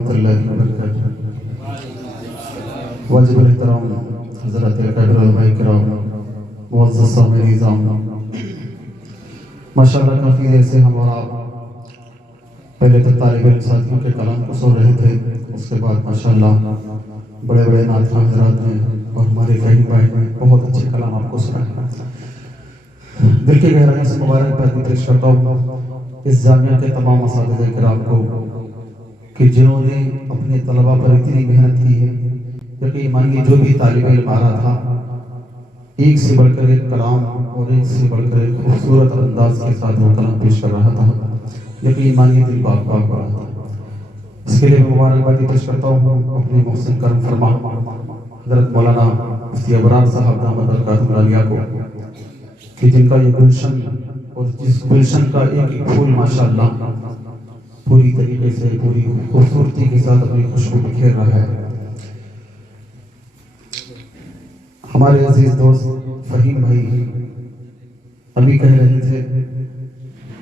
वाजिबुल एहतराम हज़रत अकाबिर उलमाए किराम मुअज़्ज़ज़ सामईन निज़ाम, माशाअल्लाह काफ़ी देर से हमारा पहले तो तालिब इल्म साथियों के कलाम को सुन रहे थे। उसके बाद माशाअल्लाह बड़े बड़े नाज़िर हज़रात ने और हमारे फ़हीम भाई ने बहुत अच्छे कलाम आपको सुनाए। दिल की गहराइयों से मुबारकबाद पेश करता हूँ इस जामिया के तमाम असातिज़े किराम को कि जिन्होंने अपने तलबा पर इतनी मेहनत की है। यकीन मानिए जो भी तालिब इल्म आ रहा था, एक से बढ़कर एक कलाम और एक से बढ़कर एक खूबसूरत अंदाज के साथ वो कलाम पेश कर रहा था। यकीन मानिए दिल बाग बाग हो रहा था। इसके लिए मैं मुबारकबादी पेश करता हूँ अपने मोहसिन करम फरमा हज़रत मौलाना मुफ्ती अबरार साहब दामद बरकातुहुल आलिया को, कि जिनका ये गुलशन और जिस गुलशन का एक एक फूल माशाअल्लाह पूरी तरीके से पूरी खूबसूरती के साथ अपनी खुशबू बिखेर रहा है। हमारे अजीज दोस्त फहीम भाई अभी कह रहे थे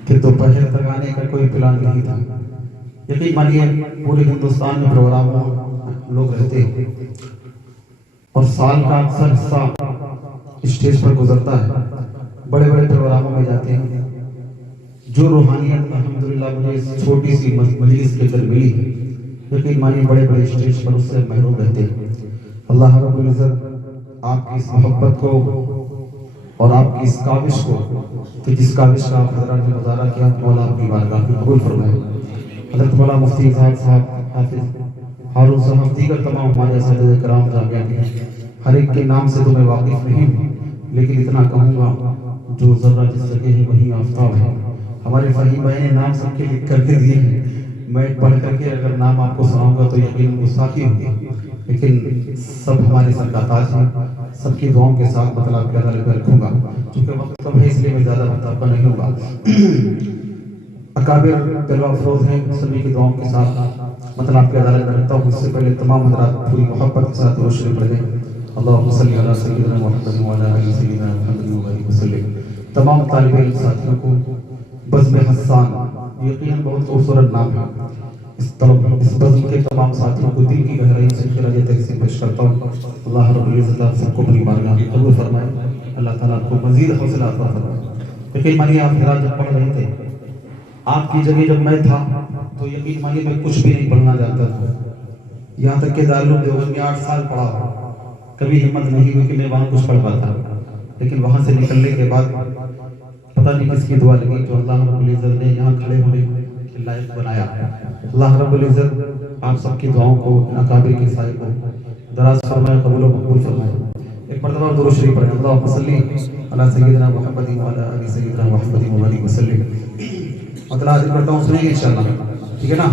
कि दोपहर तक आने का कोई प्लान नहीं था। यकीन मानिए पूरे हिंदुस्तान में प्रोग्राम लोग रहते हैं और साल का अक्सर हिस्सा स्टेज पर गुजरता है, बड़े बड़े प्रोग्रामों में जाते हैं। जो रूहानियत अल्हम्दुलिल्लाह मुझे इस छोटी सी मजलिस के अंदर मिली है, यकीन मानिए बड़े बड़े स्टेज पर उससे महरूम रहते हैं। अल्लाह रब्बुल इज्जत आपकी इस मोहब्बत को और आपकी इस काविश को, कि जिस काविश का आप हज़रात ने मुज़ाहरा किया, मौला आपकी बारगाह में कबूल फरमाए। हज़रत मौला मुफ्ती इज़हार साहब, हाफिज़ हारून साहब, दीगर तमाम हमारे असातिज़े किराम जामिया के हैं, हर एक के नाम से तो मैं वाकिफ़ नहीं हूँ, लेकिन इतना कहूँगा जो ज़र्रा जिस जगह है वहीं आफ़ताब है। हमारे फहीम भाई ने नाम सबके लिख करके दिए हैं। मैं पढ़ करके अगर नाम आपको सुनाऊंगा तो यकीन गुस्ताखी होगी, लेकिन सब हमारे सर का ताज है। सबकी दुआओं के साथ मतलब आपके अदालत में रखूंगा, क्योंकि वक्त कम है इसलिए मैं ज़्यादा वक्त आपका नहीं होगा। अकाबिर तलवा अफरोज हैं, सभी की दुआओं के साथ मतलब आपके अदालत में रखता हूँ। उससे पहले तमाम हज़रात पूरी मोहब्बत के साथ रोशनी पढ़ दें। अल्लाहुम्मा सल्ली अला सय्यिदिना मुहम्मद व अला आलि सय्यिदिना मुहम्मद व बारिक वसल्लिम। तमाम तालिब इल्म साथियों को बज़्म हस्सान, यकीनन बहुत खूबसूरत नाम है। इस बज़्म के तमाम साथियों को दिल की गहराइयों से खिराज तहसीन पेश करता हूँ। अल्लाह रब्बुल इज़्ज़त आप सबको अपनी बारगाह में कबूल फरमाए। अल्लाह ताला आपको मज़ीद हौसला अता फरमाए। यकीन मानिए आप हिराज जब पढ़ रहे थे, आपकी जगह जब मैं था तो यकीन मानिए मैं कुछ भी नहीं पढ़ना जानता था। यहाँ तक कि दारुल देवबंद में 8 साल पढ़ा, कभी हिम्मत नहीं हुई कि मैं वहाँ कुछ पढ़ पाता। लेकिन वहाँ से निकलने के बाद पता नहीं किसकी दुआ लगी, जो अल्लाह रब्बुल इज़्ज़त ने यहाँ खड़े होने के लायक बनाया। अल्लाह रब्बुल इज़्ज़त आप सबकी दुआओं को, अकाबिर के साए को दराज फरमाए, कबूल व मकबूल फरमाए। एक मरतबा दुरूद शरीफ पढ़ें। अल्लाहुम्मा सल्ली अला सय्यिदिना मुहम्मदिन व अला आलि सय्यिदिना मुहम्मदिन व बारिक वसल्लिम। मतलब आज करता हूँ, सुनेंगे इंशाअल्लाह, ठीक है ना?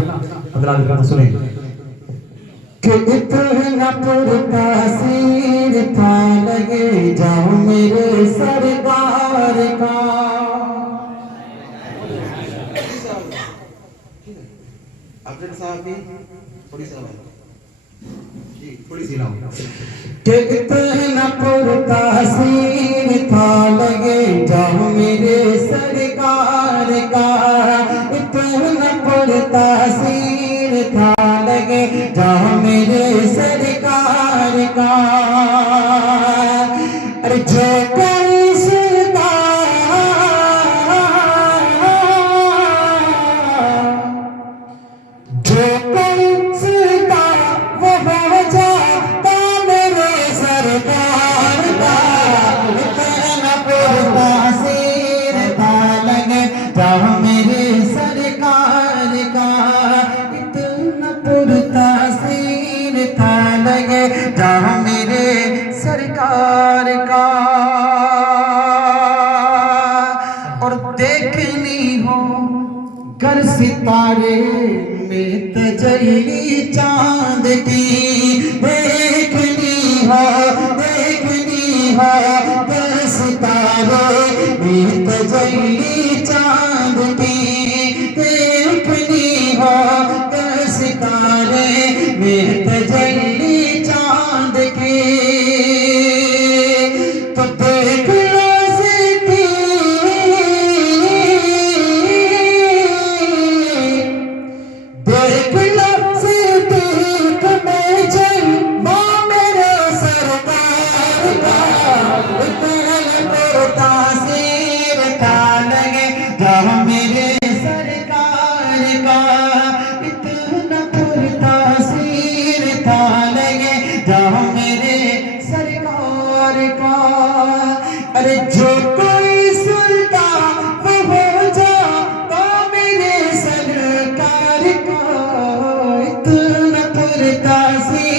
मतलब आज करता सुनेंगे कि इतना पुरतासीर था लगे जाओ मेरे सरकार का। अफजल साहब की थोड़ी सी आवाज़ जी, थोड़ी सी लाओ। कि इतना पुरतासीर था लगे जाओ मेरे सरकार का। इतना पुरतासीर था लगे जाओ मेरे सरकार का। अरे जो कोई सुनता जो कोई सुनता वो हो जाता मेरे सरकार का। इतना पुरतासीर था लगे जाओ मेरे सरकार का। इतना पुरतासीर था लगे जाओ मेरे सरकार का। और देखनी हो कर सितारे में तजल्ली चांद की। देखनी हो कर सितारे में तजल्ली चांद की। देखनी हो कर सितारे में तजल्ली चांद की। तो देख लो सिटी देख लो तुम पुरकासी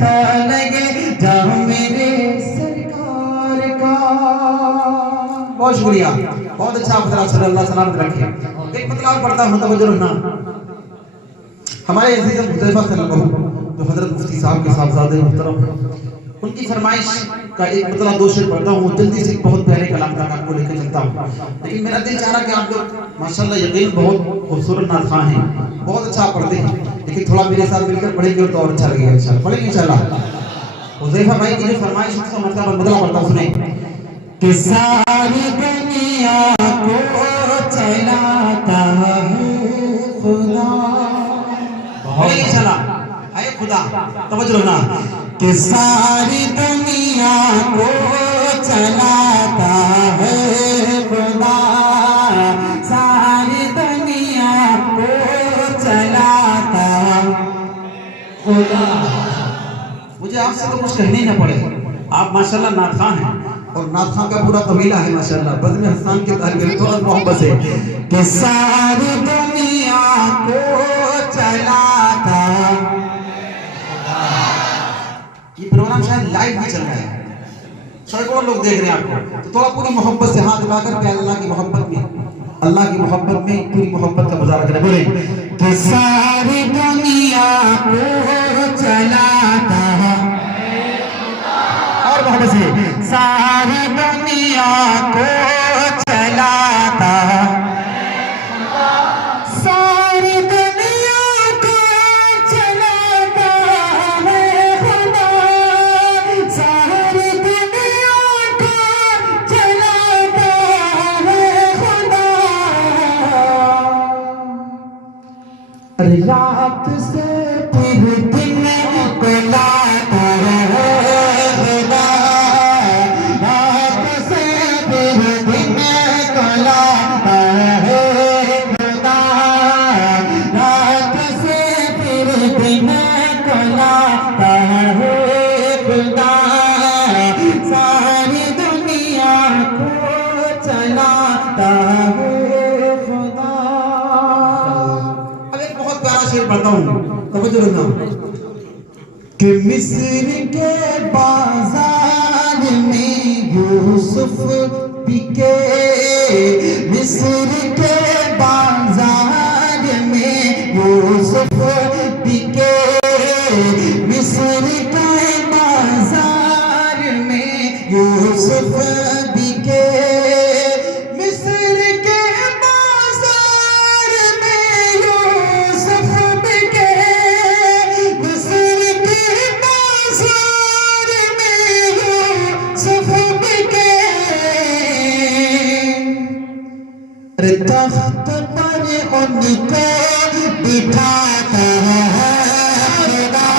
था लगे जाओ मेरे सरकार का। बहुत शुक्रिया, बहुत अच्छा मतलब सल्लल्लाहु सलामत रखे। एक मतलब पढ़ता हूँ तवज्जो रखना। हमारे अजीज हुज़ैफा सल्लल्लाहु जो हजरत मुफ्ती साहब के साहबजादे मुहतरम हैं, उनकी फरमाइश का एक मतलब दो शेर पढ़ता हूँ। जल्दी से बहुत प्यारे कलाम तक आपको लेकर चलता हूँ, लेकिन मेरा दिल चाह रहा कि आप लोग माशाल्लाह यकीन बहुत खूबसूरत नाज़ हैं, बहुत अच्छा पढ़ते हैं, लेकिन थोड़ा मेरे साथ मिलकर पढ़ेंगे तो और अच्छा लगेगा इंशाल्लाह। पढ़ेंगे इंशाल्लाह। हुज़ैफा भाई की जो फरमाइश उसका मतलब बदला पढ़ता हूँ, सुने। कि सारी दुनिया को चलाता है खुदा। बहुत चला है खुदा, तवज्जो रखना। कि सारी दुनिया को चलाता है खुदा, सारी दुनिया को चलाता खुदा। मुझे आपसे तो कुछ कहने ही ना पड़े, आप माशाल्लाह नाथां हैं और नाथां का पूरा कबीला है माशाल्लाह। बज़्म हसन के तालिब तो और मोहब्बत से कि सारी दुनिया को चलाता। ये प्रोग्राम शायद लाइव भी चल रहा है, सैकड़ों लोग देख रहे हैं आपको, तो थोड़ा पूरी मोहब्बत से हाथ उठाकर के अल्लाह की मोहब्बत में, अल्लाह की मोहब्बत में पूरी मोहब्बत का मुजाहरा करें। बोले कि सारी दुनिया को चलाता और मोहब्बत से सारी दुनिया को चलाता, सारी दुनिया को चलाता है खुदा, सारी दुनिया को चलाता है खुदा। अरे रात से फिर दिन को लाता है खुदा, रात से फिर दिन को लाता है खुदा, रात से फिर दिन को लाता है खुदा, सारी दुनिया को चलाता है खुदा। अब एक बहुत प्यारा शेर पढ़ता हूँ, तवज्जो रखना। कि मिस्र के बाजार में यूसुफ बिके, मिस्र के बाजार में यूसुफ बिके, मिस्र के बाजार में यूसुफ बिके, मिस्र के बाजार में यूसुफ बिके, मिस्र के बाजार में यूसुफ बिके। अरे तख्त पर उनको बिठाता है खुदा,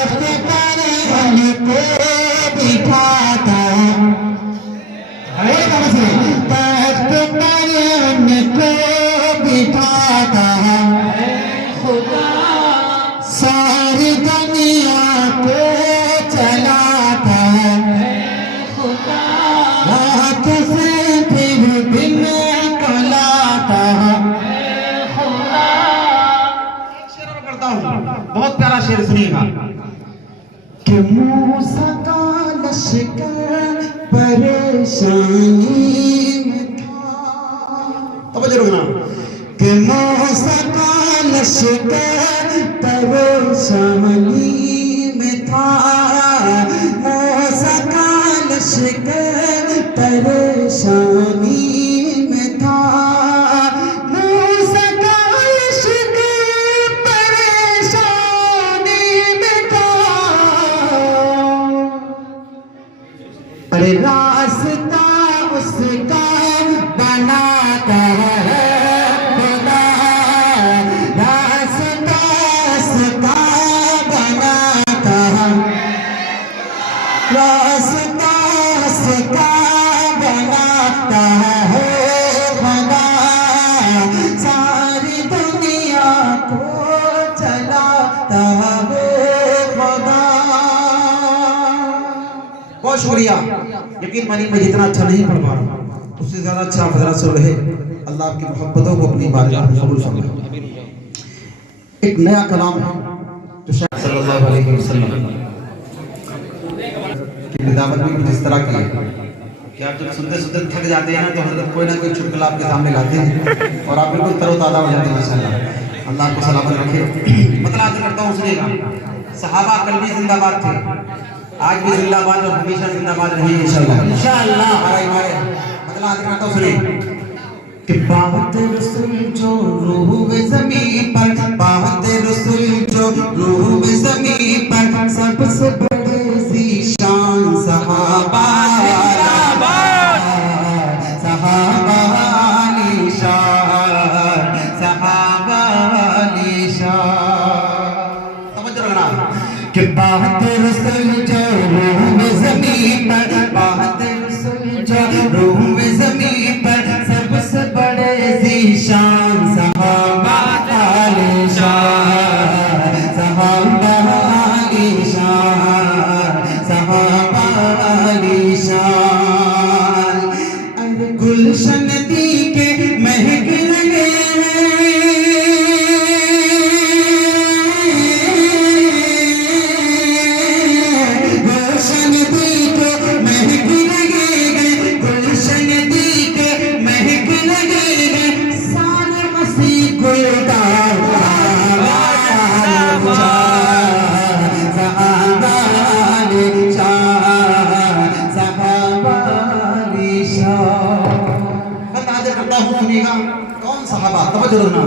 तख्त पर उनको बिठाता है, तख्त पर उनको बिठाता है खुदा, सारी दुनिया को चलाता है खुदा, रात से फिर दिन को लाता है खुदा। शेर और पढ़ता हूँ, बहुत प्यारा शेर सुनिएगा। कि मूसा का लश्कर परेशानी में था, तवज्जो रखना। कि मूसा का लश्कर परेशानी में था, मूसा का लश्कर परेशानी में था, मूसा का लश्कर परेशानी में था। अरे रास्ता उसका बनाता है खुदा, रास्ता उसका बनाता है, रास्ता उसका बनाता है खुदा, सारी दुनिया को चलाता है खुदा। बहुत शुक्रिया। यकीन मानिए मैं जितना अच्छा नहीं पढ़ पा रहा हूँ उससे ज्यादा अच्छा हजरत से रहे। अल्लाह आपकी मोहब्बतों को अपनी बारगाह में कबूल फरमाए। एक नया कलाम है जो शायद सल्लल्लाहु अलैहि वसल्लम की निदावत भी कुछ इस तरह की है कि आप जब सुनते सुनते थक जाते हैं ना तो हजरत कोई ना कोई चुटकुला आपके सामने लाते हैं और आप बिल्कुल तरोताज़ा हो जाते हैं माशाल्लाह। अल्लाह आपको सलामत रखे। मतलब आज करता हूँ सुनिएगा, सहाबा कल भी जिंदाबाद थे, आज भी जिंदाबाद और हमेशा जिंदाबाद रहेंगे इंशाल्लाह इंशाल्लाह। मतलब आज करता हूँ सुनिए कि बात रसूल जो रूह ज़मीन पर, बात रसूल जो रूह ज़मीन पर, सबसे बड़े ज़ीशान सहाबा, सहाबा निशान, सहाबा निशान। समझ रहे हो ना कि बात रसूल जो रूह ज़मीन पर, बात रसूल जो रूह ज़मीन पर, सबसे बड़े ज़ीशान सहाबा निशान, सहाबा निशान, सहाबा निशान। अरे गुलशन दी के महक लगे गुलशन दी के महक लगे, गुलशन दी के महक लगे, सारे मसीह गुलदार कौन सहाबा तवज्जो ना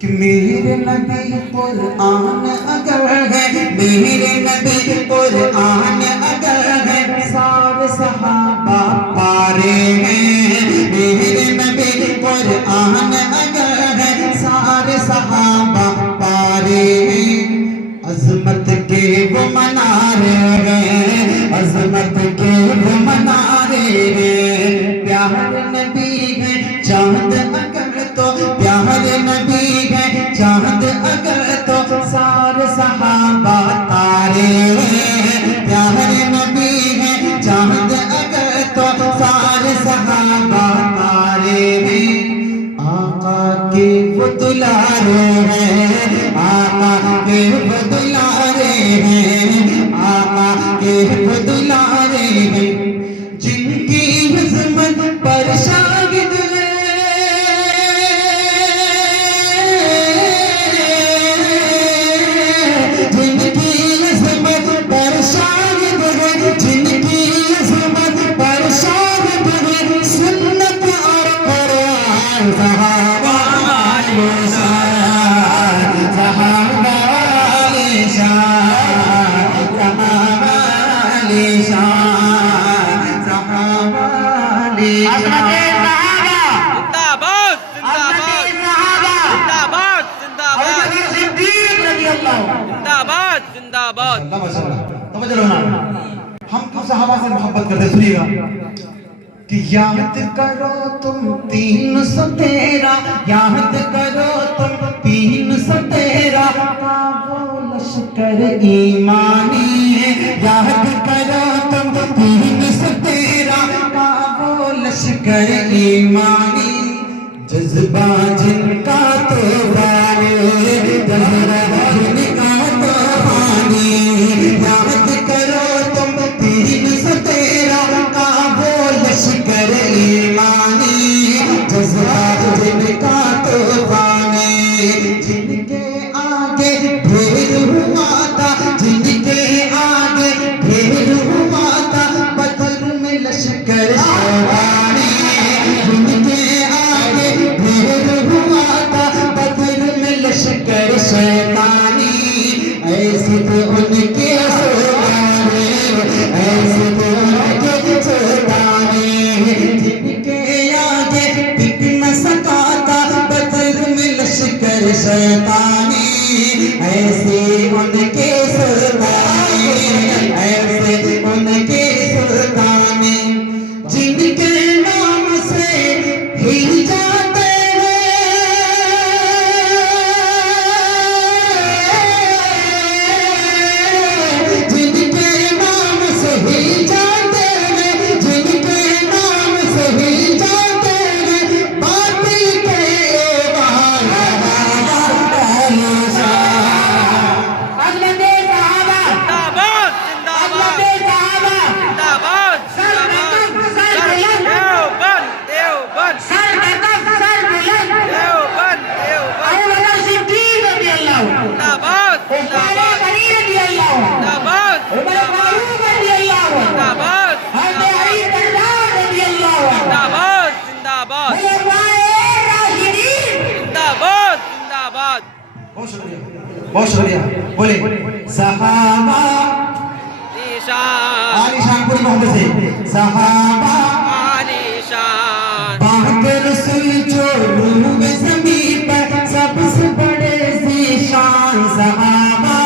कि मेरे नबी कुरान अगर है, मेरे नबी कुरान अगर है, सारे सहाबा पारे हैं, मेरे नबी कुरान अगर है, सारे सहाबा पारे हैं। अजमत के वो मनारे हैं, अजमत के वो मनारे हैं, प्यारे नबी है चांद अगर तो, प्यारे नबी है चांद अगर तो, सारे सहाबा तारे हैं, प्यारे नबी है चांद अगर तो, सारे सहाबा तारे हैं। आका के वो दुलारे हैं, आका के वो दुलारे हैं, आका के वो दुलारे हैं, जिनकी हिज़मत पर शागिद है, जिनकी हिज़मत पर शागिद है, जिनकी हिज़मत पर शागिद है, सुन्नत और कुरान सहाबा निशान, सहाबा निशान, सहाबा निशान, सहाबा निशान। हम तो सहाबा से मोहब्बत करते, सुनिएगा कि याद करो तुम 313, याद करो तुम 313 का वो लश्कर ईमानी है, याद करो तुम 313 का वो लश्कर ईमानी, जज्बा जिनका तो वाले, जज्बा जिनका तो वानी, याद करो तुम 313 का वो लश्कर ईमानी, जज्बा जिनका तो वानी, जिनके आगे ढेर हुआ था, जिनके आगे ढेर हुआ था, बदर में लश्कर शैतानी, जिनके आगे ढेर हुआ था, बदर में लश्कर शैतानी, ऐसे तो उनके सोदाने, ऐसे तो उनके सोदाने, जिनके आगे टिक न सका था, बदर में लश्कर शैतानी, ऐसे उनके सोदाने, ऐसे उनके सोदाने, जिनके नाम से हिल जाते जिनके नाम से हिल जाते हैं, जिनके नाम से हिल जाते हैं, बातिल के वाला बहुत शुक्रिया। बोले सहाबा आलिशान पूरी मोहब्बत से सहाबा बाके रसूल जो रूह ज़मीन पर सबसे बड़े ज़ीशान सहाबा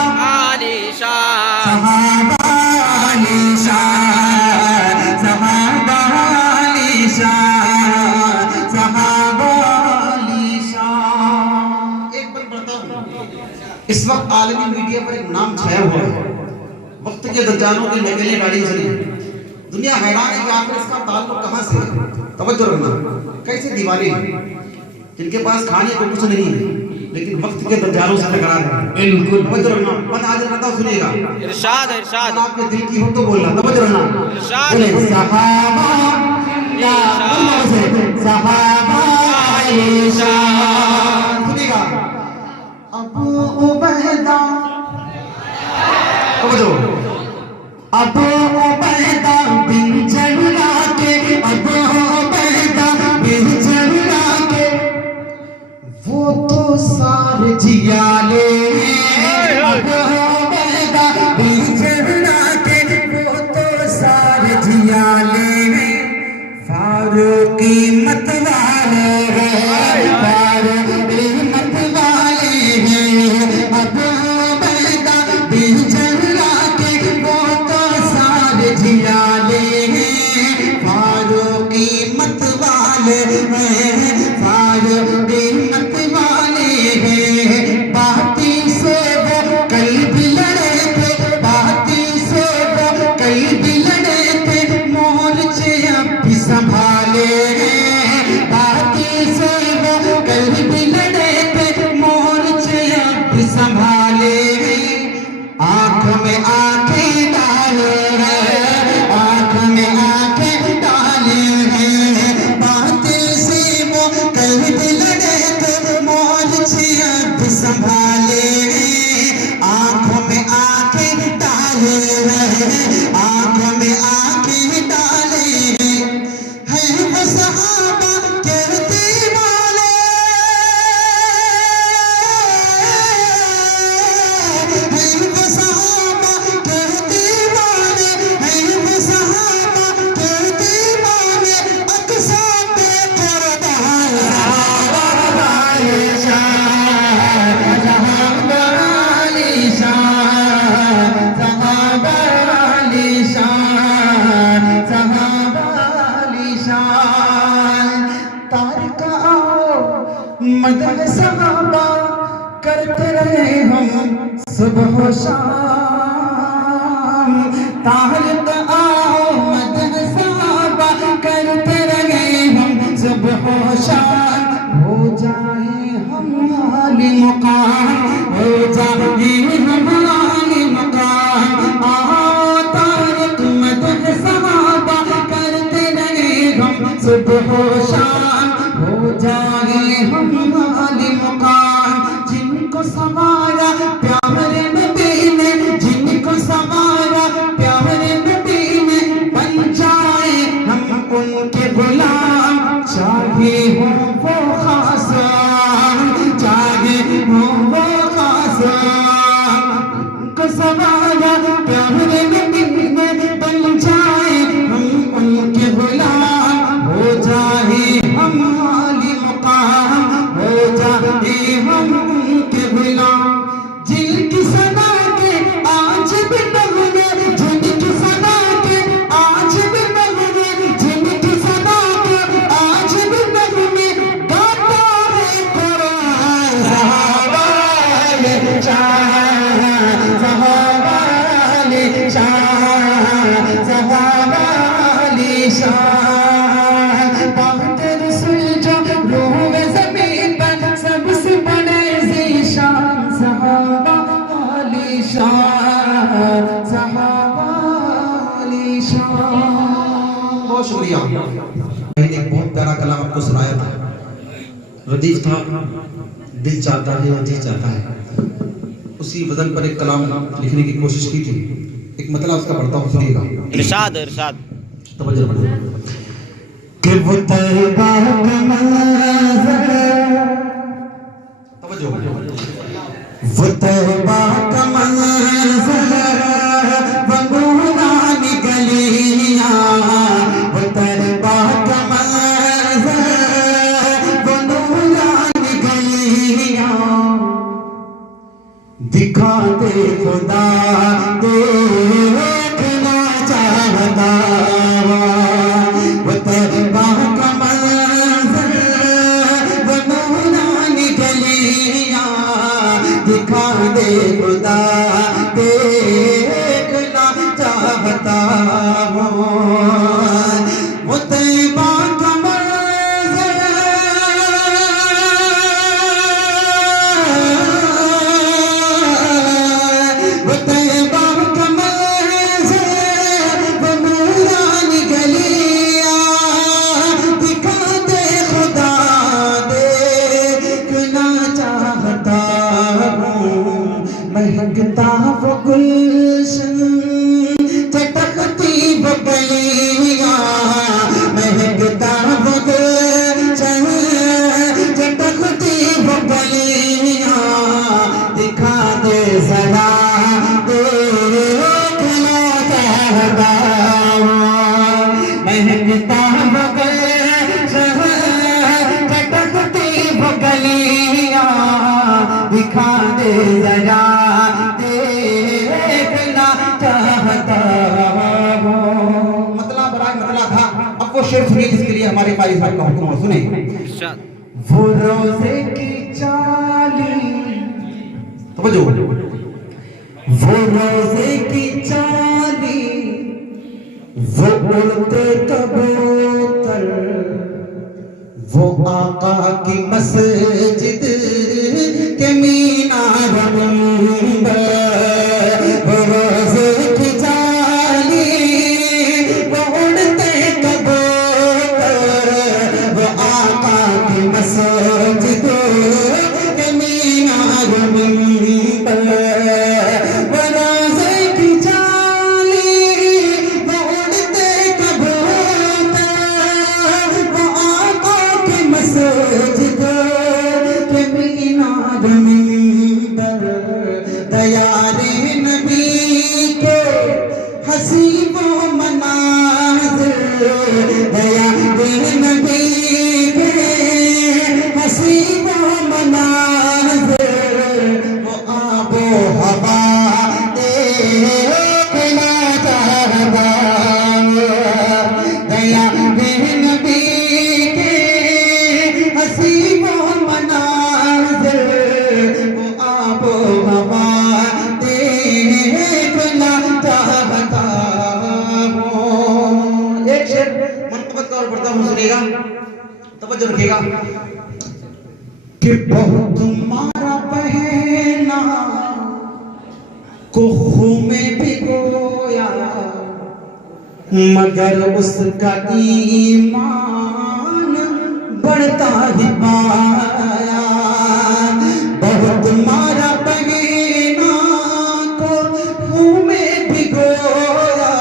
सहाबा आलिशान सहाबा आलिशान सहाबा आलिशान। एक बात बताऊं, इस वक्त आलमी मीडिया पर एक नाम छाया हुआ है, वक्त के दज्जालों की नकली गाड़ियों से। दुनिया हैरान है कि आखिर इसका ताल्लुक कहां से है। तवज्जो रखना, कैसे दीवाने हैं जिनके पास खाने को कुछ नहीं है लेकिन वक्त के दज्जालों से टकरा रहे हैं। बिल्कुल तवज्जो रखना, मत हाजिर करता सुनिएगा। इरशाद इरशाद आपके दिल की हो तो बोलना, तवज्जो रखना। इरशाद सहाबा सहाबा आलिशान। सुनिएगा अबू उबैदा तवज्जो। अबू उबैदा बिन जर्राह के अबू उबैदा बिन जर्राह के वो तो सारे जियाले अबू उबैदा बिन जर्राह के वो तो सारे जियाले फारूकी मत वाले फारूकी मत वाले अबू उबैदा बिन जर्राह के वो तो सारे जियाले फारूकी मत वाले फारूकी मत वाले बाती से वो कल भी लड़े थे बाती से वो कल भी लड़े थे मोर्चे अब भी संभाले बाती से वो कल भी लड़े थे मोर्चे अब भी संभाले आँख में आंखें डाले आँख में आंखें डाले बातें से वो कल भी लड़े थे मोर्चे अब संभाले आँखों में आंखें डाले आँखों में आंखें डाले हैं वो सहाबा के दीवाने हैं वो सहाबा के दीवाने हैं वो सहाबा के दीवाने अक्सा पे कुर्बान सहाबा आलिशान सहाबा आलिशान सहाबा आलिशान सहाबा आलिशान। तारिका आओ मदह सहाबा करते रहे हम सुबह शाम तारिक आओ मदह सहाबा करते रहे हम सुबह शाम हो जाए हम आली मुकाम हो जाए हम आली मुकाम आओ तारिक मदह सहाबा करते रहे हम सुबह शाम हो जाए हम आली मुकाम। जिनको सवारा प्यारे नबी ने जिनको सवारा प्यारे नबी ने बन जाए हम उनके गुलाम चाहे हो वो खास चाहे हो वो खास उनको सवारा प्यारे नबी ने बन जाए हम उनके गुलाम हो जाए हम आली मुकाम हो जाए हम उनके गुलाम। जिनकी सदा के आज भी नगमे जिनकी सदा के आज भी नगमे जिनकी सदा के आज भी नगमे गाता है कुरान सहाबा आलिशान सहाबा आलिशान सहाबा आलिशान। बाके रसूल जो रूह ज़मीन पर सबसे बड़े ज़ीशान सहाबा आलिशान सहाबा आलिशान। बहुत शुक्रिया। मैंने एक बहुत प्यारा कलाम आपको सुनाया था, रदीफ था, दिल चाहता है और जी चाहता है। उसी वजन पर एक कलाम लिखने की कोशिश की थी। एक मतलब उसका पढ़ता हूँ, सुनिएगा। इरशाद इरशाद तवज्जो रखना। कि वो तैबा का मंज़र तवज्जो। वो तैबा का मंज़र वो नूरानी गलियां, वो तैबा का मंज़र वो नूरानी गलियां, दिखा दे खुदा देखना चाहता, वो तैबा का मंज़र वो नूरानी गलियां, दिखा दे खुदा देखना चाहता हूँ। वो तैबा का मंज़र वो तैबा का मंज़र वो नूरानी गलियां, दिखा दे खुदा देखना चाहता हूँ। महकता वो गुलशन चटकती वो गलियां, महकता वो गुलशन चटकती वो गलियां, दिखा दे जरा देखना चाहता हूँ। महकता वो गुलशन चटकती वो गलियां, दिखा दे जरा देखना चाहता हूँ। मतलब बराग मतला था। अब वो शेर सुनिए जिसके लिए हमारे पारी साहब का हुक्म हो, सुने। इरशाद। वो रोजे की चाली, तो बजो, वो रोजे की चाली, वो उड़ते कबूतर, वो आका की मस्जिद के मीनार मिंबर, वो रोजे की चाली, वो उड़ते कबूतर, वो आका की मस्जिद के मीनार मिंबर, वो रोजे की चाली, वो उड़ते कबूतर, वो आका की मस्जिद के मीनार मिंबर, दयारे नबी के हसी वो मनाज़िर, दयारे नबी के हसी वो मनाज़िर, वो आबो हवा देखना चाहता हूँ। दयारे नबी के हसी वो मनाज़िर, वो आबो हवा देखना चाहता हूँ। एक शेर मनकबत का और पढ़ता हूँ, सुनिएगा, तवज्जो रखिएगा। कि बहुत मारा पहना को खून में भिगोया, मगर उसका ईमान बढ़ता ही पाया। बहुत मारा बगीना को खून में भिगोया,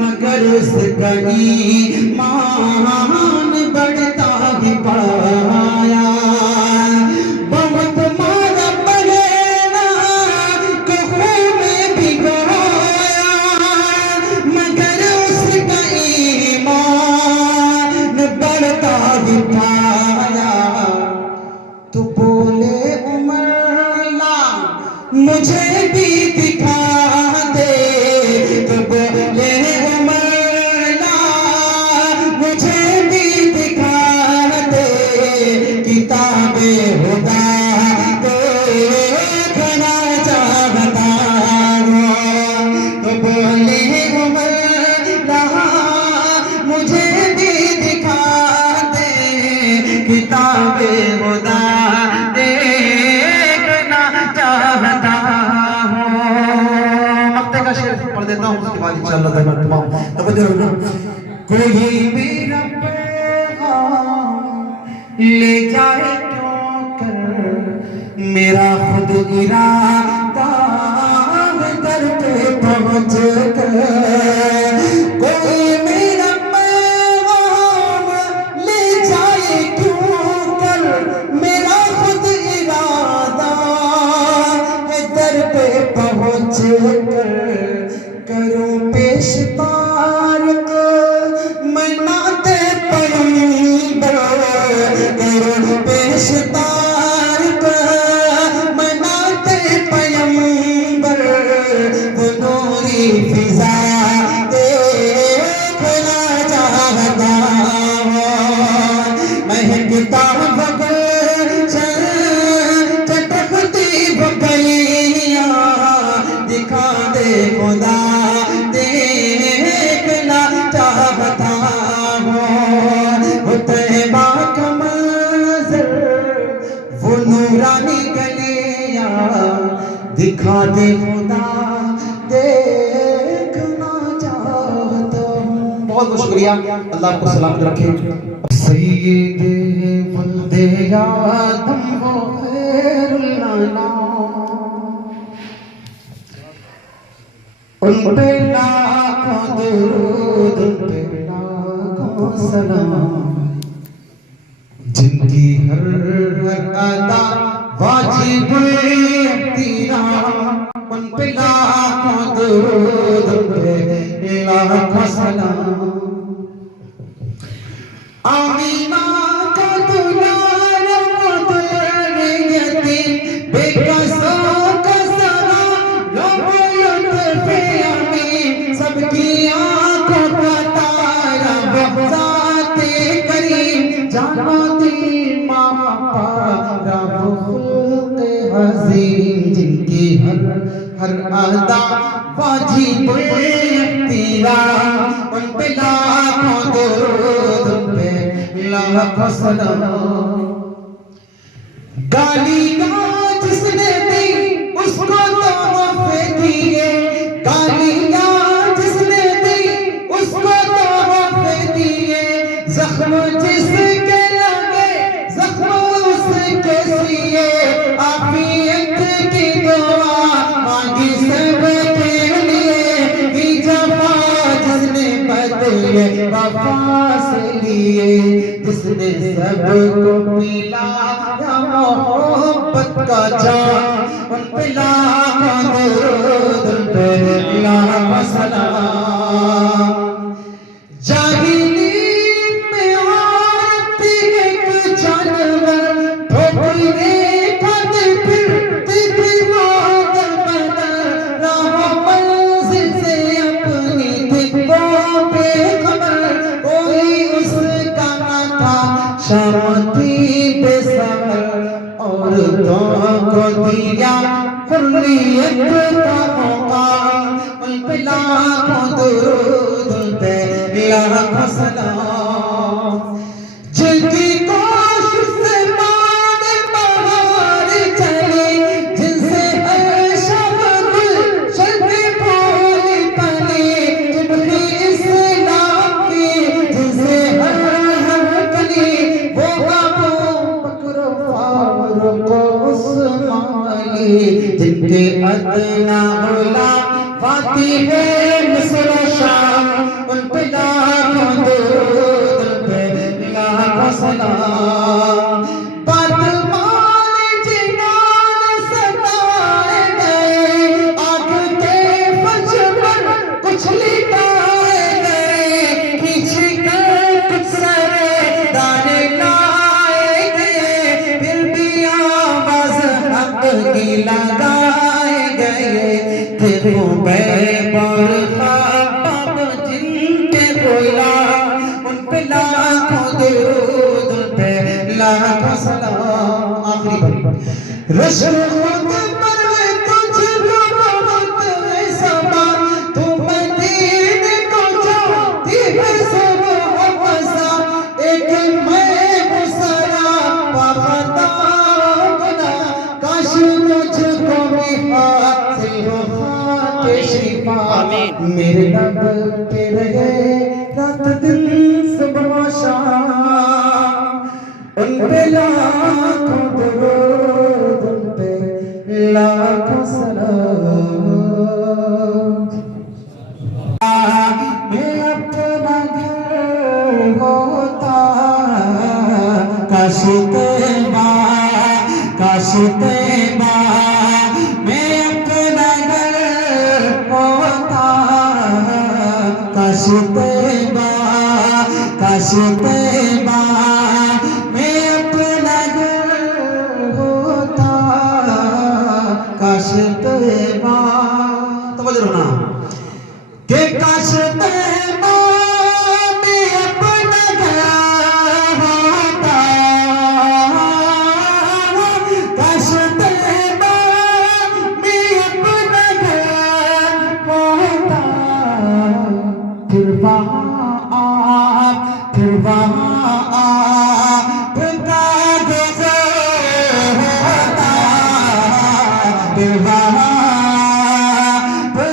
मगर उसका ईमान बढ़ता ही पाया। बहुत मारा बगीना को खून में भिगोया, मगर उसका ईमान बढ़ता ही पाया। तो बोले उमर ला मुझे भी दिखा दे, तो बोले उमर ला मुझे भी दिखा दे, किताबे खुदा देखना चाहता हूँ। तो बोले उमर ला मुझे भी दिखा दे, किताबे खुदा देखना चाहता हूँ। मक्ते का शेर पढ़ देता हूँ, उसके बाद इंशाअल्लाह ताला तमाम तवज्जो रखना। कोई मेरा पैगाम ले जाए क्यों कर, मेरा खुद इरादा दर पे पहुँच कर। कोई मेरा पैगाम ले जाए क्यों कर, मेरा खुद इरादा खुदा देखना चाहता हूँ। तैबा का मंज़र वो नूरानी गलियाँ दिखा दे खुदा देखना चाहता हूँ। बहुत बहुत शुक्रिया, अल्लाह आपको सलामत रखे। सैयद वल्दे आदम वो खैरुल अनाम, उन पे लाखों दुरूद, उन पे लाखों सलाम, जिनकी हर हर अदा वाजिबुल इहतराम, उन पे लाखों दुरूद, उन पे लाखों सलाम। आमीना का दुलार मुदर यतीम बेकसों का सरा लो लुत्फ़े अमीन, सबकी आँखों का तारा वो ज़ाते करीम, जानती माँ पारा वो खुल्क़े हज़ीम, जिनकी हर हर अदा वाजिबुल इहतराम, उन पे लाखों दुरूद, उन पे लाखों सलाम। गालियाँ जिसने दी उसको तोहफ़े दिए, गालियाँ जिसने दी उसको तोहफ़े दिए, ज़ख्म जिसके लगे ज़ख्म उसके सिए, आफ़ियत की दुआ मांगी सबके लिए, की जफ़ा जिसने बदले वफ़ा से लिए, जिसने सबको पिलाया मोहब्बत का जाम, उन पे लाखों दुरूद, उन पे लाखों सलाम। जाहिलियत में औरत एक जानवर ठोकरे खाते फिरती थी वो दरबदर, राह मंज़िल से अपनी थी वो बेखबर, कोई उसका न था शामती बेसबर, औरतों को दिया हुर्रियत का मौका, उन पे लाखों दुरूद, उन पे लाखों सलाम। जिनकी कोशिश से मान बहार चली, जिनसे हर शब गुलशन में फूल फले, जिनकी इस्लाम की जिनसे हर कली, वो अबू बकर फारूक उस्मानी, जिनके अदना गुलाम फातिह मिस्र शाम, उन पे लाखों दुरूद, उन पे लाखों सलाम। बदमाश जिन्होंने सताए गए, आग के फर्श पर कुछ लिटाए गए, खींच कर कुछ सरे दाने लाए गए, फिर भी आवाज़ हक़ की लगाए गए, थे वो बेबार ख्वाब जिनके गुलाम, उन पे लाखों दुरूद, उन पे लाखों सलाम। आखिरी बार रश्क खुद पर तुझको बहुत है सबा, तू मदीने को जाती है सुबह मसा, एक मैं गुज़रा पाबंदा बना, काश मुझको भी हासिल हो खाके शिफा, मेरे लब पे रहे रात दिन सुबह शाम, उन पे लाखों दुरूद, उन पे लाखों सलाम। मैं अपना घर होता काश तैबा, काश तैबा, मैं अपना घर होता काश तैबा, काश तैबा, मैं अपना घर होता काश तैबा। तवज्जो रखना कि काश तैबा में अपना घर होता, काश तैबा में अपना घर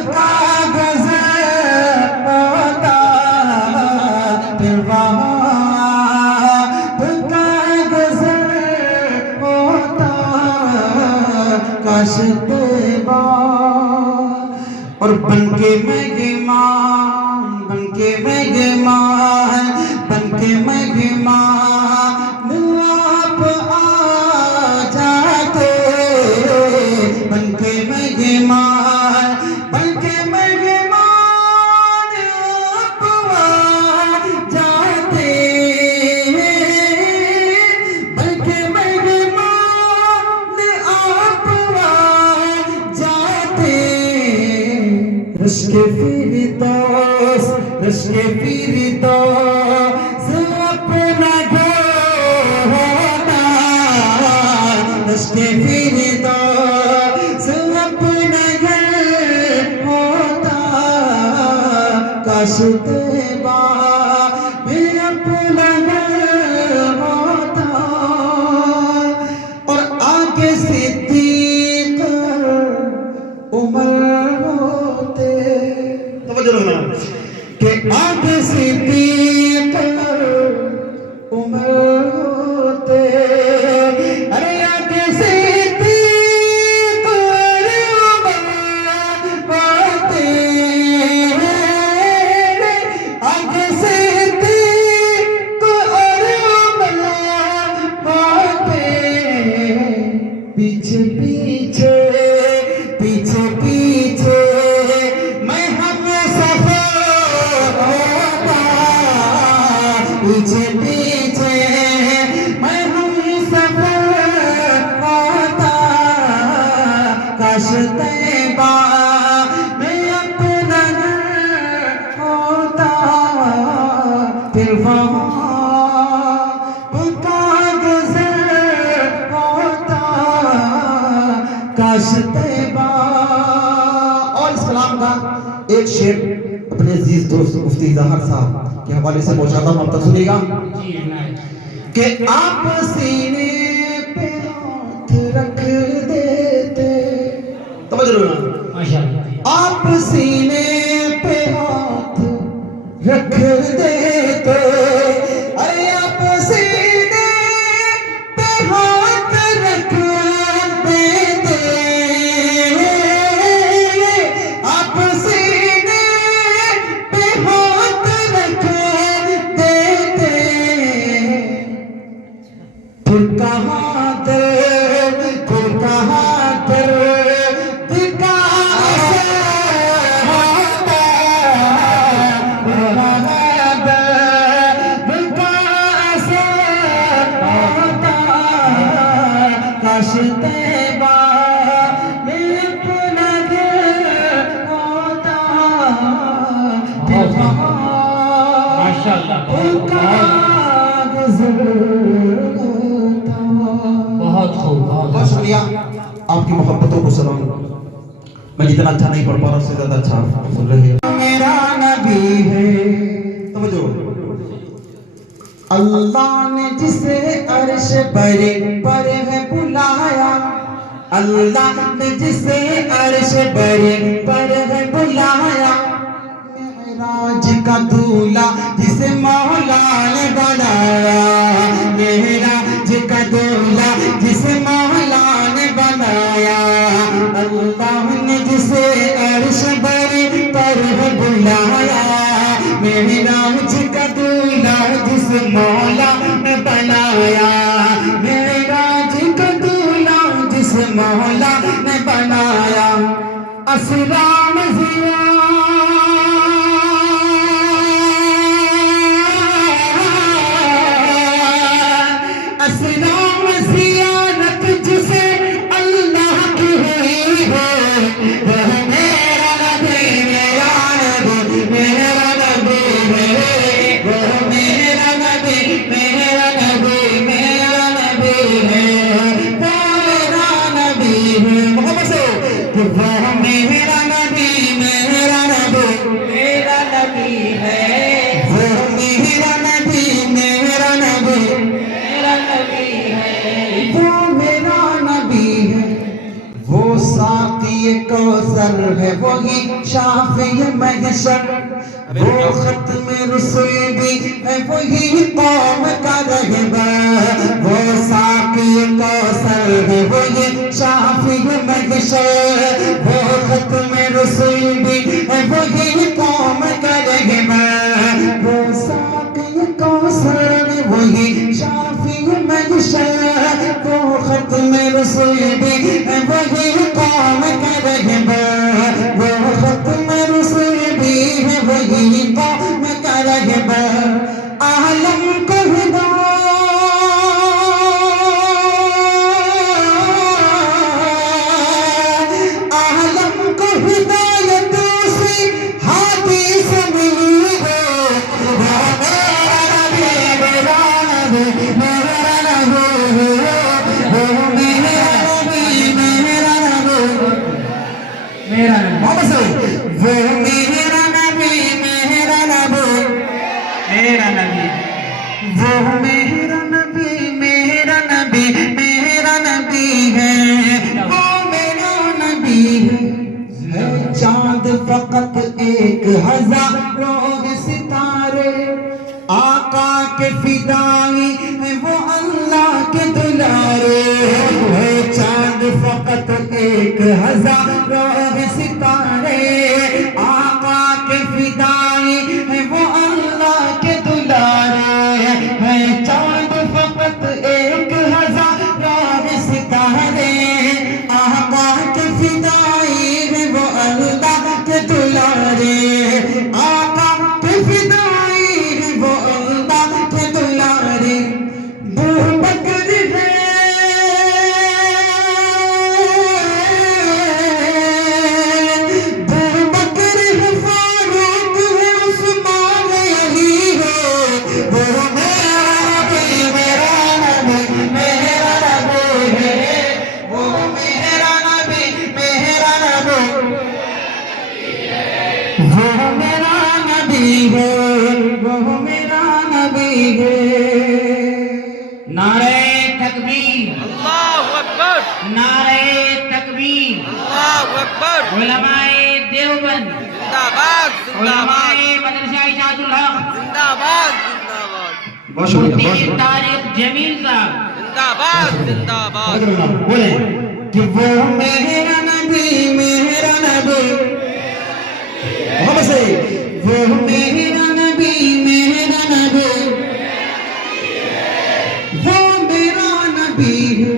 कागज होता, फिर कागज होता, काश तेरा। और बनके मेहमान, बनके मेहमान, बनके मेहमान आप आ जाते, बनके मेहमान, बनके मेहमान आप आ जाते, बनके मेहमान आप आ जाते। रश्के फिरदौस, रश्के फिरदौस अपना होना, रश्के फिरदौस अपना होता, काश तेरा भी अपना होता। और आगे सिद्दीक उमर होते, के आगे सिद्दीक उमर होते, अरे आगे सिद्दीक उमर होते, आगे सिद्दीक उमर होते, पीछे पीछे पीछे पीछे मैं हम सफर होता, पीछे पीछे मैं हम सफर होता, काश तैबा मैं अपना होता, फिर वहाँ कागज होता, काश तैबा। और इस कलाम का एक शेर अपने अजीज दोस्त मुफ्ती ज़ाहर साहब के हवाले से पहुंचाता हूं, आप तक सुनिएगा कि आप सीने पे हाथ रख देते, समझ रहे हो ना, आप सीने पे हाथ रख देते, अरे आप सीने पे हाथ रख देते, आप सीने पे हाथ रख देते, फिर कहाँ दर्द, फिर कहाँ दर्द का असर होता, फिर कहाँ दर्द का असर होता, काश तैबा में अपना घर होता, फिर वहाँ कागज़ होता। बहुत खूब, बहुत शुक्रिया, आपकी मोहब्बतों को सलाम। मैं जितना अच्छा नहीं पढ़ पा रहा उससे ज्यादा अच्छा सुन रहे हैं। मेरा नबी है, समझो, अल्लाह ने जिसे अर्श पर है बुलाया, अल्लाह ने जिसे अर्श पर है बुलाया, मेराज का दूल्हा जिसे मौला ने बनाया, मेराज का दूल्हा जिसे मौला ने बनाया, अल्लाह ने जिसे अर्श पर है बुलाया, मेराज का दूल्हा जिसे मौला ने बनाया, मेराज का दूल्हा जिसे मौला ने बनाया। अस्सलाम ज़िया अस्सलाम ज़ियारत जिसे अल्लाह की हुई है, वह मेरा नबी, मेरा नबी, मेरा नबी है, वह मेरा नबी, मेरा नबी, मेरा नबी है, वह मेरा नबी है। मोहम्मद से कि वह मेरा नबी, मेरा नबी, मेरा नबी है, वह मेरा नबी, मेरा नबी, मेरा नबी है, वो मेरा नबी है, वो साथी साकी कौसर है वही शाफी महशर, वो खत्म रसूल भी है वही कौम का रहबर, वो साकी कौसर है वही शाफी महशर, वो खत्म रसूल भी है वही कौम का रहबर, वो साकी कौसर है वही शाफी महशर, वो खत्म रसूल भी है वही कौम का रहबर, वो खत्म रसूल भी है वही कौम का रहबर, आलम को हिदायत से हादी से मिली है, मेरा नबी मेरा नबी मेरा नबी वो मेरा नबी मेरा नबी मेरा नबी, वो मेरा नबी मेरा नबी मेरा नबी है, वो मेरा नबी है चांद फकत एक हजारों सितारे, आका के फिदाई है वो अल्लाह के दुलारे, है चांद फकत एक हजारों सितारे, आका के फिदाई है वो अल्लाह के दुलारे, है चांद फकत एक हजारों सितारे, आका के फिदाई है वो अल्लाह के दुलारे, आका के फिदाई है वो अल्लाह के दुलारे, बूढ़ बकरी है नारे तकबीर, अल्लाहु अकबर, नारे तकबीर, अल्लाहु अकबर, उलमाए देवबंद जिंदाबाद जिंदाबाद, उलमाए मदरसा इजाजुल हक जिंदाबाद जिंदाबाद, बहुत शुक्रिया, तारिक जमील साहब जिंदाबाद जिंदाबाद, बोले कि वो मेरा नबी मोहम्मद से, वो मेरा नबी वो मेरा नबी है,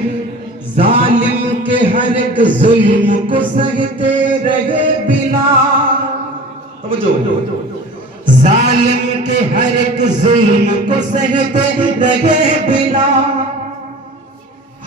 जालिम के हर एक जुल्म को सहते रहे बिलाल, जालिम के हर एक जुल्म को सहते रहे बिलाल,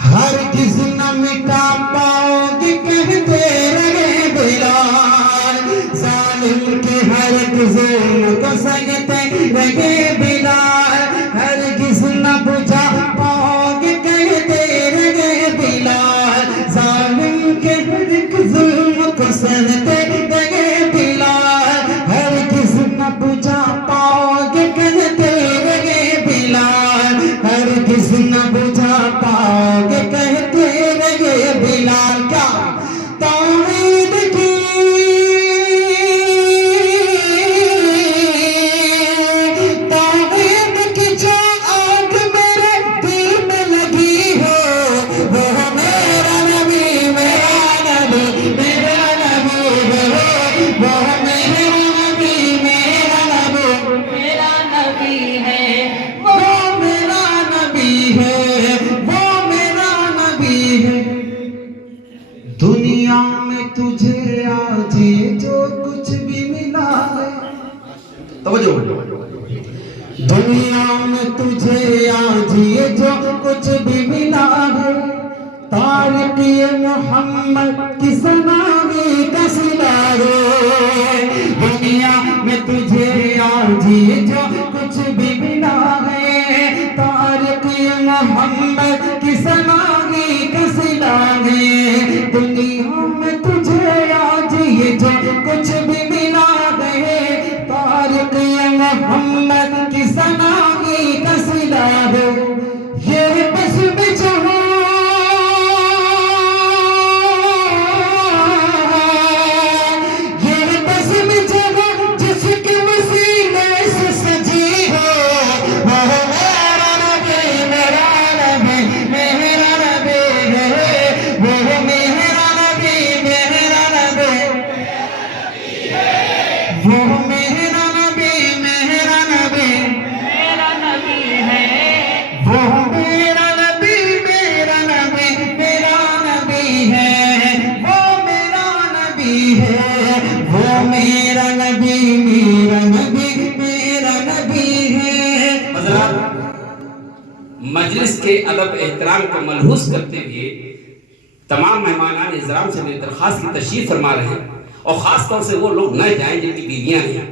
हर किस न मिटा पाओगे कहते रहे बिलाल, जालिम के हर एक जुल्म को सहते रहे बिलाल, हर किस न बुझा पाओगे कहते रहे बिलाल, जालिम के हर एक जुल्म को सहते रहे बिलाल, हर किस न बुझा पाओगे कहते रहे बिलाल, हर किस न बुझा पाओगे कहते रहे बिलाल, क्या तौहीद की जो आग मेरे दिल में लगी हो, वो मेरा नबी मेरा नबी मेरा नबी है, वो मेरा नबी मेरा नबी मेरा नबी है, वो मेरा नबी है, वो मेरा नबी है, दुनिया में तुझे आज ये जो कुछ भी मिला है, दुनिया में तुझे आज ये जो कुछ भी मिला है, तारिक ये मोहम्मद की सनामी का सिला है, दुनिया में तुझे आज ये जो कुछ भी मिला है, तारिक ये मोहम्मद की सनामी का सिला है, दुनिया में तुझे आज ये जो कुछ भी मिला है, तारिक ये मोहम्मद की सनामी का सिला है, ये बस में जहां के अदब एहतराम को मलहूस करते हुए तमाम मेहमानान इज़राम से मेरी दरख्वास्त की तशरीफ फरमा रहे हैं, और ख़ास तौर से वो लोग न जाएं जिनकी बीवियाँ हैं।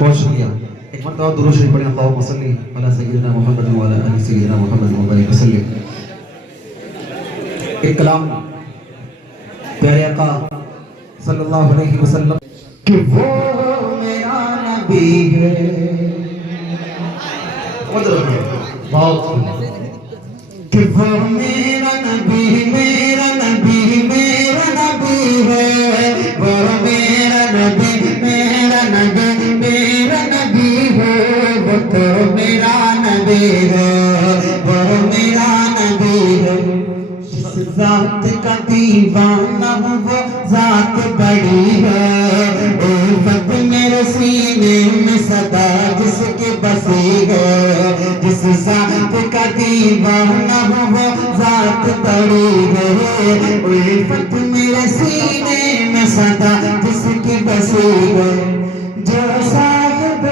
बहुत शुक्रिया। एक मरतबा दुरूद शरीफ पढ़ें, अल्लाहुम्मा सल्ली अला सय्यिदिना मुहम्मद व अला आलि सय्यिदिना मुहम्मद व बारिक वसल्लिम। एक कलाम प्यारे आका सल्लल्लाहु अलैहि वसल्लम कि वो मेरा नबी है। बहुत कि वो मेरा नबी, मेरा नबी, मेरा नबी है। वो मेरा नबी, मेरा नबी, मेरा नबी है। वो तो मेरा नबी है, वो मेरा नबी है। जिस जात का दीवाना हूँ वो जात बड़ी है। उल्फत मेरे सीने में सदा जिसके बसी है। जिस जात का दीवाना हूँ वो जात बड़ी है। उल्फत मेरे सीने में सदा जिसके बसी है। जो साहिब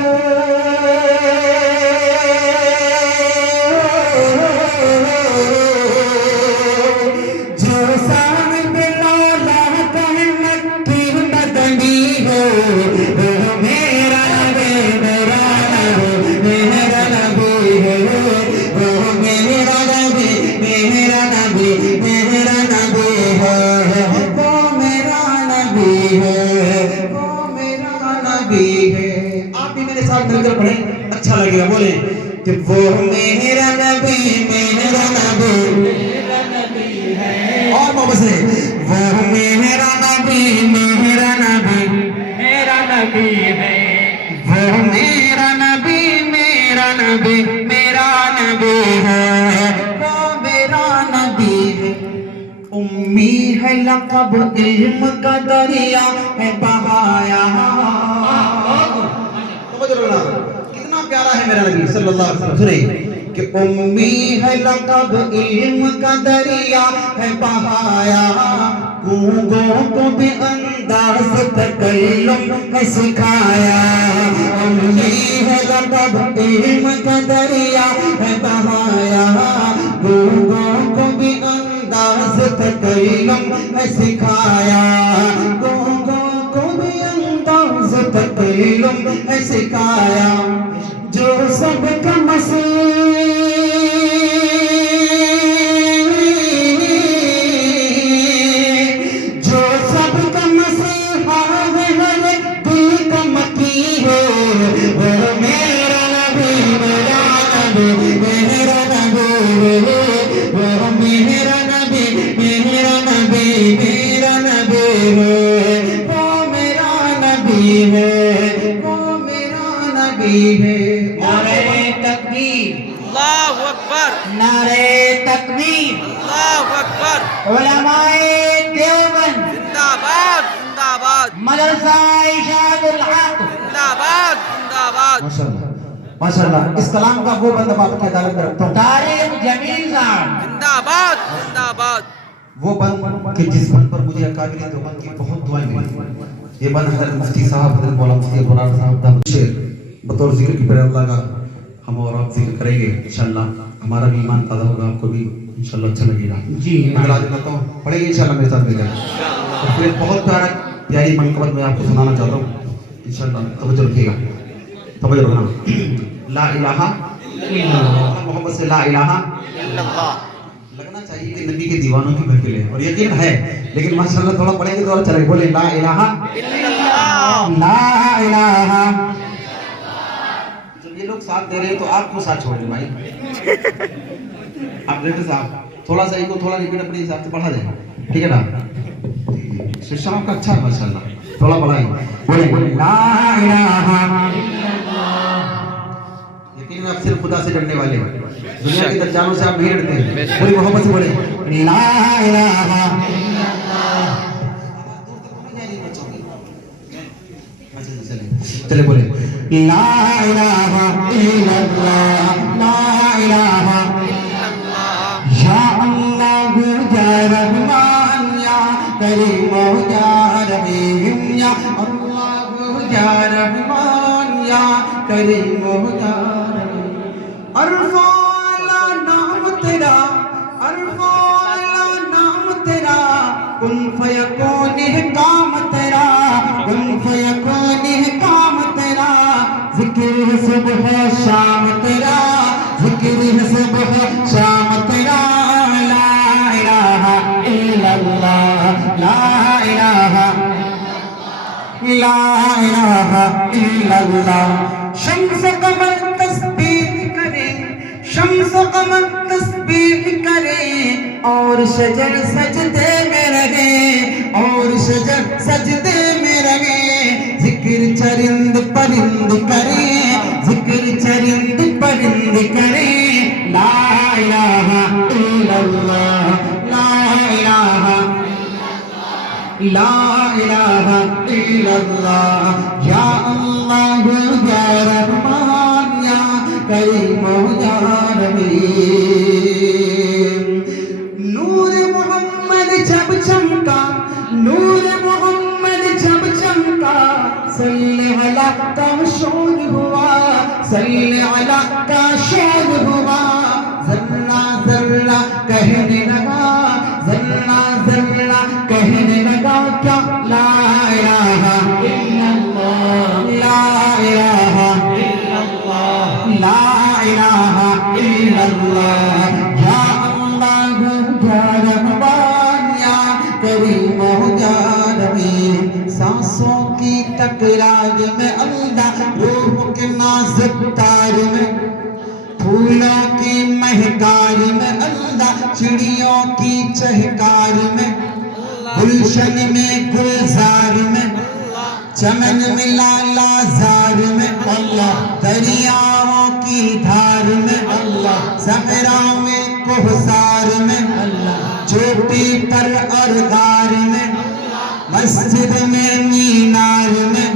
मिलकर पढ़े, अच्छा लगेगा। बोले कि वो मेरा नबी, मेरा नबी, मेरा नबी है। और मोहब्बत से वो मेरा नबी, मेरा नबी, मेरा नबी है। वो मेरा नबी, मेरा नबी, मेरा नबी है। वो मेरा नबी है। उम्मी है लक़ब इल्म का दरिया है बहाया। कितना प्यारा है मेरा नबी सल्लल्लाहु अलैहि वसल्लम। सुने कि उम्मी है लक़ब इल्म का दरिया है बहाया। गूंगों को भी अंदाज़ तकल्लुम है सिखाया। उम्मी है लक़ब इल्म का दरिया है बहाया। गूंगों को भी अंदाज़ तकल्लुम है सिखाया। गूंगों को भी अंदाज़ तकल्लुम है सिखाया। जो सबका मसीह, जो सबका मसीहा है, दिल का मकी है। वो मेरा नबी, मेरा नबी, मेरा नबी है। वो मेरा नबी, मेरा नबी, मेरा नबी है। वो मेरा नबी है, वो मेरा नबी है। नारे तकबीर, अल्लाहु अकबर, नारे तकबीर। अल्लाहु अकबर। उलमाए देवबंद जिंदाबाद जिंदाबाद मदरसा इरशादुल हक जिंदाबाद जिंदाबाद। माशाल्लाह माशाल्लाह। इस कलाम का वो बंद आपकी अदालत में रखता हूँ। तारिक जमील साहब जिंदाबाद जिंदाबाद। वो बंद कि जिस बंद पर मुझे अकाबिर देवबंद की बहुत दुआएं मिली। ये बंद हजरत मुफ्ती साहब, हजरत मौलाना मुफ्ती अबरार साहब दा शेर बतौर जिक्र की फिर अल्लाह का हम और आप जिक्र करेंगे इंशाल्लाह। हमारा भी ईमान ताज़ा होगा, आपको भी इंशाल्लाह अच्छा लगेगा जी। अगला देता हूँ, पढ़ेंगे इंशाल्लाह मेरे साथ मिलकर। और फिर बहुत प्यारी मनकबत मैं आपको सुनाना चाहता हूँ इंशाल्लाह। तवज्जो रखिएगा, तवज्जो रखना। ला इलाहा इल्लल्लाह, मोहब्बत से ला इलाहा इल्लल्लाह। लगना चाहिए कि नबी के दीवानों की महफिल है, और यकीन है, लेकिन माशाल्लाह थोड़ा पढ़ेंगे तो और अच्छा लगेगा। बोले ला इलाहा इल्लल्लाह, ला इलाहा। जब ये लोग साथ दे रहे हैं तो आप क्यों साथ छोड़ रहे भाई? आप देखते साहब थोड़ा सा इनको थोड़ा रिपीट अपने हिसाब से पढ़ा जाए, ठीक है ना? शिक्षा आपका अच्छा है माशाल्लाह, थोड़ा बढ़ाएं। बोले ला इलाहा इल्लल्लाह। यकीन आप सिर्फ खुदा से डरने वाले हैं, दुनिया के दज्जालों से आप नहीं डरते हैं। पूरी मोहब्बत से बोले ला इलाहा इल्लल्लाह। चले बोले ला इलाहा इल्लल्लाह, ला इलाहा इल्लल्लाह। या अल्लाह या रहमान या करीम या रबी। अरफा अला नाम तेरा, अरफा अला नाम तेरा, कुन फयकून है काम तेरा, कुन फयकून है काम तेरा। जिक्र सुबह शाम तेरा, जिक्र सुबह शाम तेरा। ला इलाहा इल्लल्लाह, ला इलाहा, ला इलाहा इल्लल्लाह। शम्स कमर तस्बीह करे, शम्स कमर तस्बीह करे, और शजर सजदे में रहे, और शजर सजदे में रहे। जिक्र चरिंद परिंद करे, जिक्र चरिंद परिंद करे। ला इलाहा इल्लल्लाह, ला इलाहा, ला इलाहा इल्लल्लाह। या अल्लाह या रहमान या करीम या रहीम। नूर मोहम्मद जब चमका, नूर मोहम्मद जब चमका, सल्ले अला का शोर हुआ, सल्ले अला का शोर हुआ। जर्रा जर्रा कहने लगा, जर्रा जर्रा कहने लगा क्या? ला इलाहा इल्लल्लाह, ला इलाहा इल्लल्लाह, ला इलाहा इल्लल्लाह। या अल्लाह या रहमान या करीम या रहीम। सांसों की टकरार में अल्लाह, रूह के नाज़ुक तार में, फूलों की महकार में अल्लाह, चिड़ियों की चहकार में, गुलशन में गुलजार में, चमन में लालाजार में अल्लाह, दरियाओं की धार में अल्लाह, सहरा में कोहसार में अल्लाह, चोटी पर और गार में, मस्जिद में मीनार में,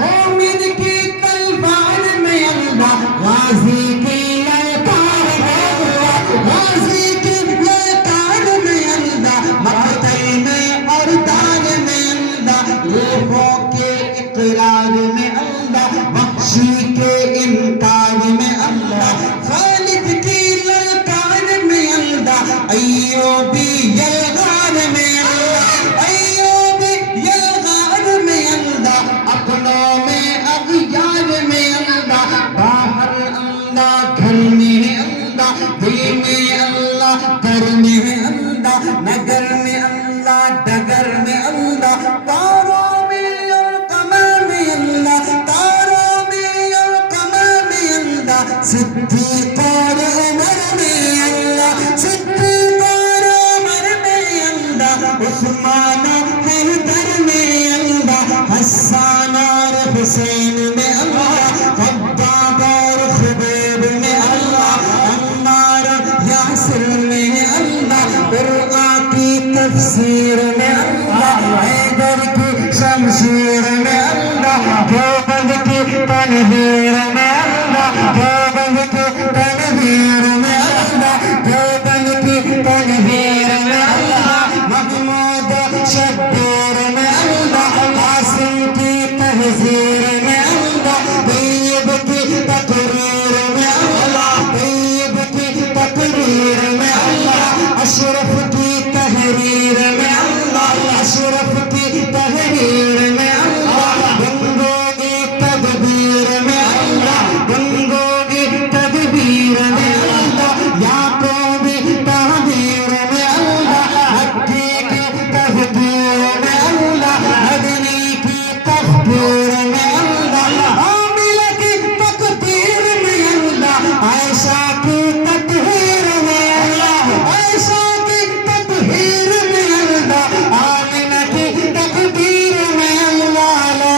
मोमिन की तलवार में अल्लाह, गाजी की ललकार में अल्लाह, गाजी की ललकार में अल्लाह, मकतल में और दार में अल्लाह, रूहों के इकरार में अल्लाह, बख्शी के इनकार में अल्लाह, खालिद की ललकार में अल्लाह, अय्यूबी यलगार में अल्लाह, अय्यूबी यलगार में अल्लाह, अपनों में अगयार में अल्लाह, बाहर अल्लाह घर में अल्लाह, दिल में अल्लाह घर में अल्लाह, नगर में अल्लाह डगर में अल्लाह, तारों में और कमर में अल्लाह, तारों में और कमर में अल्लाह, सिद्दीक़ और उमर में अल्लाह, सिद्दीक़ और उमर में अल्लाह, उस्मान हैदर में अल्लाह, हसन और हुसैन में अल्लाह, खब्बाब और खुबैब में अल्लाह, अम्मार यासिर में अल्लाह, कुरान की तफसीर में अल्लाह, हैदर की शमशीर में अल्लाह, देवबंद की तनवीर में अल्लाह, देवबंद की तनवीर में अल्लाह, देवबंद की तनवीर में अल्लाह, महमूद शब्बीर में अल्लाह, कासिम की तहजीर में अल्लाह, तैयब की तकरीर में अल्लाह, तैयब की तकरीर में अल्लाह, अशरफ की तहरीर में अल्लाह, अशरफ की तहरीर में अल्लाह, गंगों की तदबीर में अल्लाह, गंगों की तदबीर में अल्लाह, याकूब की तहबीर में अल्लाह, हक्की की तहबीर में अल्लाह, मदनी की तकबीर में अल्लाह, आमिला की तकदीर में अल्लाह, आयशा की तकहीर में अल्लाह, आयशा की तकहीर में अल्लाह, आमिना की तकदीर में अल्लाह। ला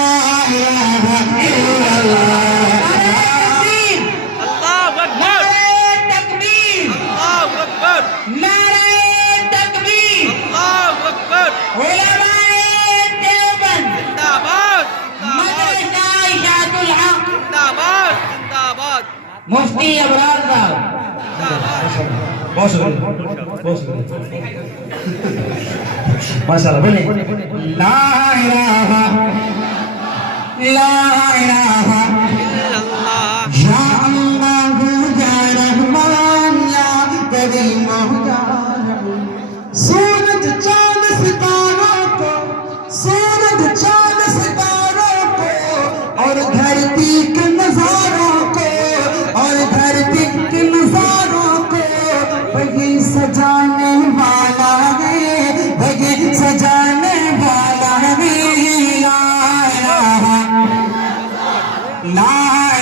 इलाहा इल्लल्लाह। अल्लाहु अकबर, तकबीर, अल्लाहु अकबर, नारे तकबीर, अल्लाहु अकबर। उलमाए देवबंद, जिंदाबाद, मदरसा इशाअतुल हक, जिंदाबाद, जिंदाबाद, मुफ्ती अबरार साहब। बहुत शुक्रिया, बहुत शुक्रिया, माशाल्लाह। बोले ला इलाहा, ला इलाहा इल्लल्लाह।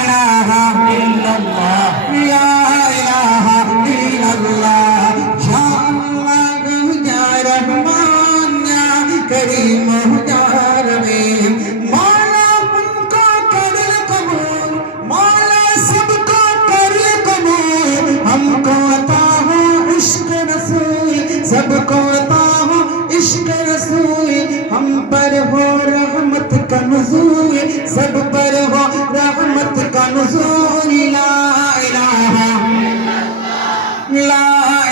इलाहा इल्लल्लाह ला इलाहा इल्लल्लाह या अल्लाह या रहमान या करीम या रहीम मौला हमको कर कबूल मौला सबको कर कबूल हमको अता हो इश्क रसूल सबको अता हो इश्क रसूल हम पर हो रहमत का नुज़ूल सब पर हो रहमत का नुज़ूल ला इलाहा इल्लल्लाह ला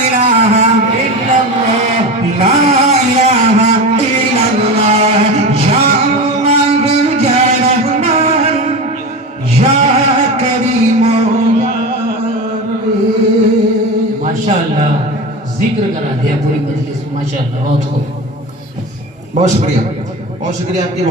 इलाहा इल्लल्लाह या अल्लाह या रहमान या करीम या रहीम। माशाअल्लाह जिक्र करा दिया पूरी मजलिस माशाअल्लाह बहुत खूब बहुत शुक्रिया आपकी।